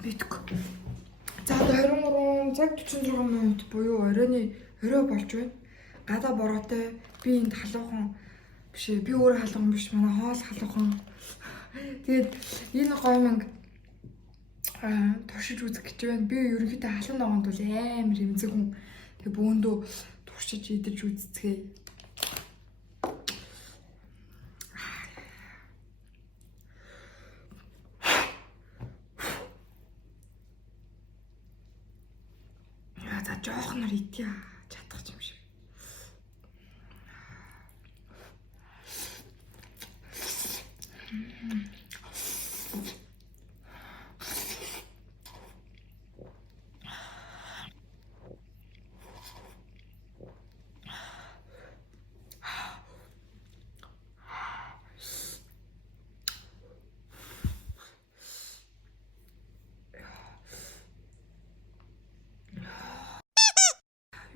Мэдгүй. За 23 цаг 46 минут буюу орой болж байна. Гадаа бороотой. Би энд халуухан биш ээ. Би өөрөө халуухан биш. Манай хоол халуухан. Тэгээд энэ гоминг туршиж үзэх гэж байна. Би ерөнхийдөө халуун ногоонд бол амар эмзэг хүн. Тэгээ бөөндөө туршиж идэж үзцгээе. За жоохноор идья. Чадах юм шиг.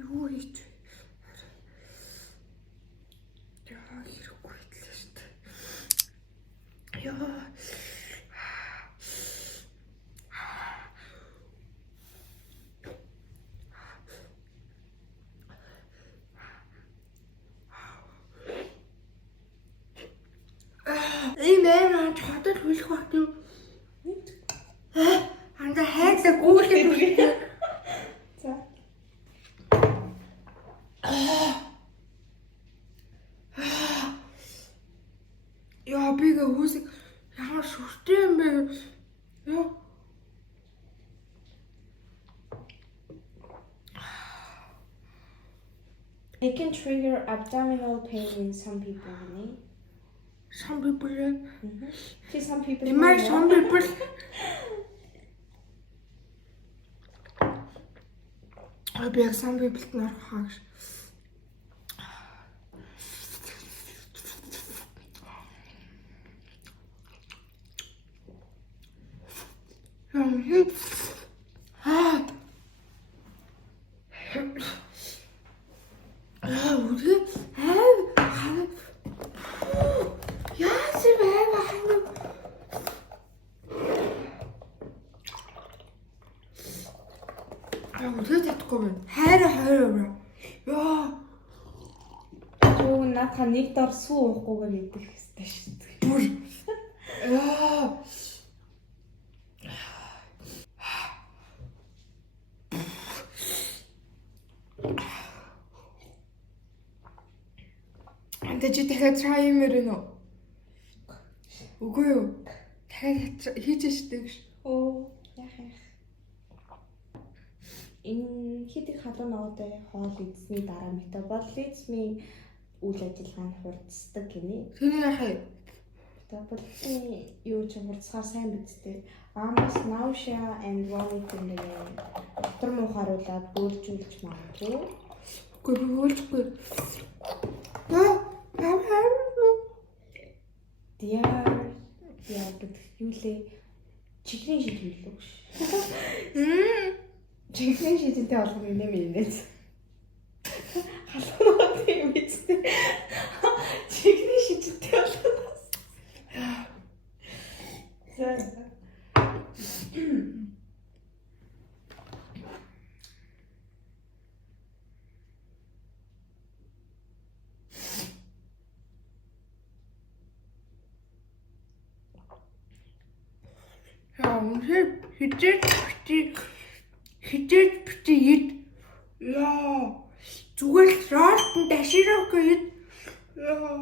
Юу хийж вэ? Яа хэрэггүй хэлээ шүү дээ. Яа. Нээр чадад хүлэх бат юу? Анда хайртай гүйлээ үгүй. За. Яа бигээ хүсэг ямар шүртэй юм бэ? Яа. It can trigger abdominal pain in some people, right? Some people. See, some people. Some people. Би яг some people-т норох хаа гэж. Үгүй татахгүй байна. Хайраа. Яа. Юу наха нэг дор сүү уухгүйгээр идэх хэрэгтэй шүү дээ. Бүр. Яа. Антэ чи дахиад try юмэр нөө. Үгүй юу. Дахиад хийж штэ гэж. Оо, яах. Энэ хэдий халуун ногоотой хоол идсний дараа метаболизмын үйл ажиллагаа нь хурдсдаг гинэ. Тэний яах вэ? Метаболизмын юу ч хурдсаар сайн бидтэй. Амас nausea and vomiting гэнэ. Дотор муу харуулаад бөөлжүүлж магадгүй. Үгүй би бөөлжгүй. Яа гэдэг юу лээ? Чихрийн шийдвэр л үү? Чихрийн шийдвэртэй болгох юм нэмээд. Халуун юм бидтэй. Чихрийн шийдвэртэй болгох. За. Хитэж бити ид. Яа. Зүгээр л ролтон даширах гээд. Яа.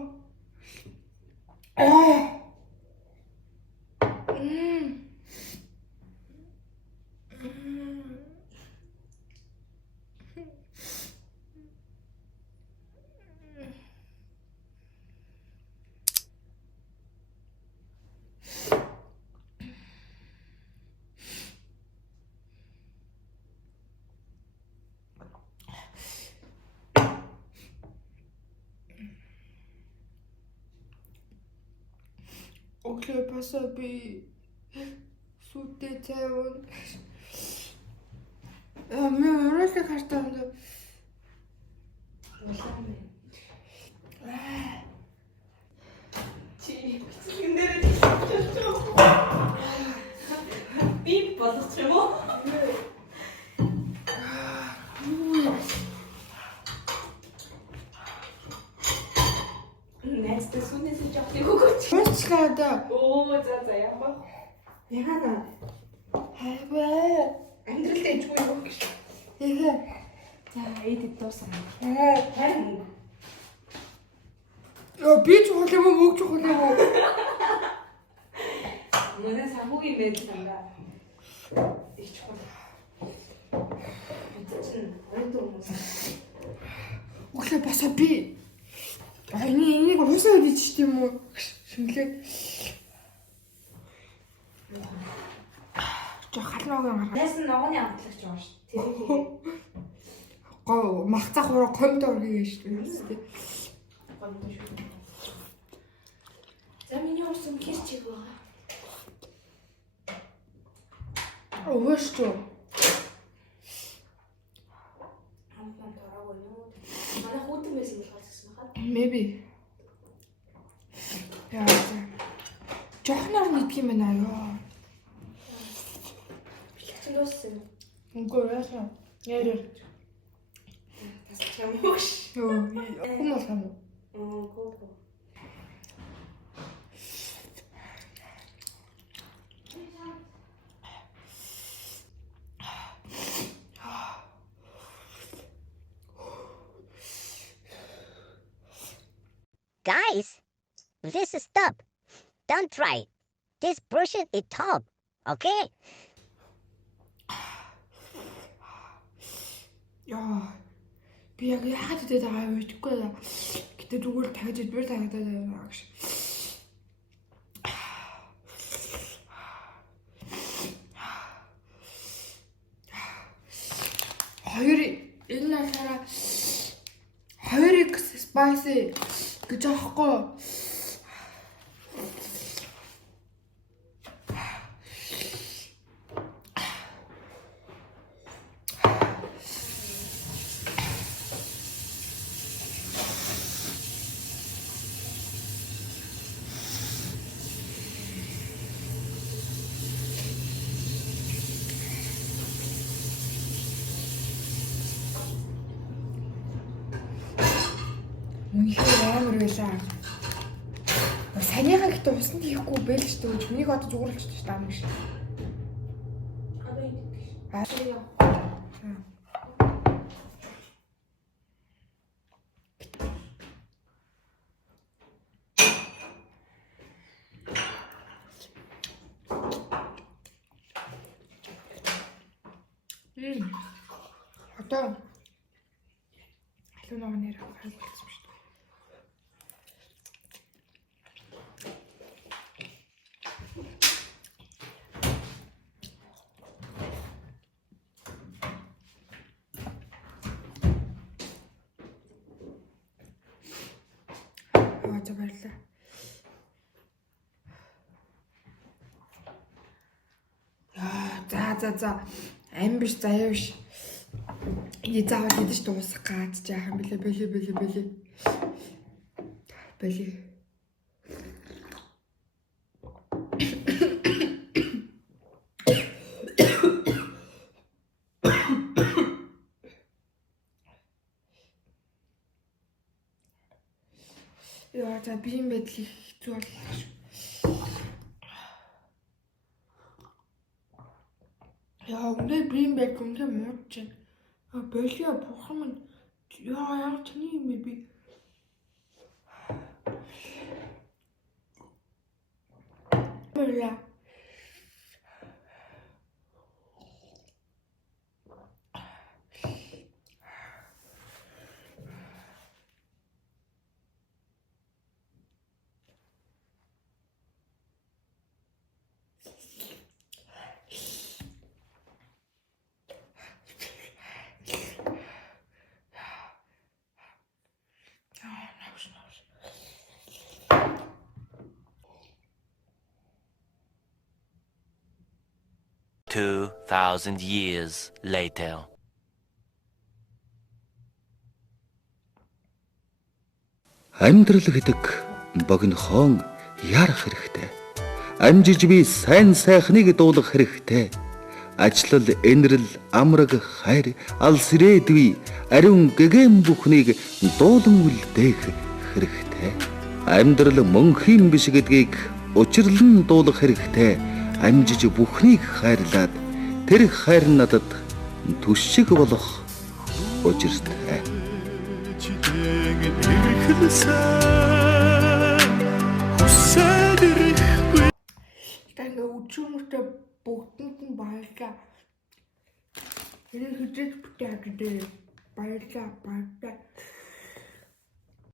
Окей, пособи. Сүйтэй цайван. Ми өрөөсөө картанд. Чи бичлэгэн дээр би болгох юм уу? Next сүнээс жоох нэг өгөөч. Мөчлээд. Оо за яамаа. Яана. Хайваа. Амьдрал дэжгүй юу гэж. Тэгээ. За эд дуусна. Харин. Яа би ч хол юм уу мөг ч хол юм уу. Манай самуугийн мэд санаа. Их чухал. Эцэн ойдоо хүмүүс. Өглөө босоо би. Энийг уусаа гэж тийм үү? Шингэлээ. Жоо халнаагийн гараа. Яасан ногооны амтлагч байгаа шүү. Тэр Гоо махцах ураа кондор хийгээ шүү дээ. гомдоо шүү. За миний усан кирчиг байгаа. Өөшөө. Амтан тараагүй юу? Манай хүүтэн байсан болохоос гэсэн хаа. Maybe. Яа. Жохноор нэгдэх юм байна ёо. Бэлэгчэн дууссан. Үгүй яасан. Ярэр. Тасч юм уу? Ёо, хүмүүс юм уу? Гоо. Guys, this is stop. Don't try. This person is top. Okay? Яа. Би яг яагаад гэдэг байгаа вэ гэдэггүй. Гэтэ зүгээр тавьж идвэр тагтаад байна гэж. Хоёр энэ насаараа 2x spicy гэж аахгүй. Үнэхээр амар байлаа. Санийхаа гэхдээ усанд хийхгүй байл ч дээ. Хүнийг одоо зүгүрлж таам гэж. Одоо идэх. Аа. Одоо халуун ногоо нэр хайр болсон шүү дээ. За баярлалаа. За. Ам биш заяа биш. Энийг заавал идэж дуусгах гад жаахан билээ. Яа, за би юм байдлыг хэцүү боллоо шүү. Яа, үнэ би юм байг үнэ мууд чинь. Болио бурхан минь. Яа, таны юм би. Болио. $2,000 years later. Амьдрал гэдэг богинохон ярах хэрэгтэй. Амжиж би сайн сайхныг дуулах хэрэгтэй. ажлал, энэрл, амраг, хайр, алс ирээдүй ариун гэгэм бүхнийг дуулан үлдээх хэрэгтэй. Амьдрал мөнхийн биш гэдгийг учирлан дуулах хэрэгтэй. Амжиж бүхнийг хайрлаад тэр хайр надад түш шиг болох учиртай. Ингээ өчигмөртөө бүгдэнд нь баярлаа. Энэ хэзээ бүтээ гэдэг баярлаа.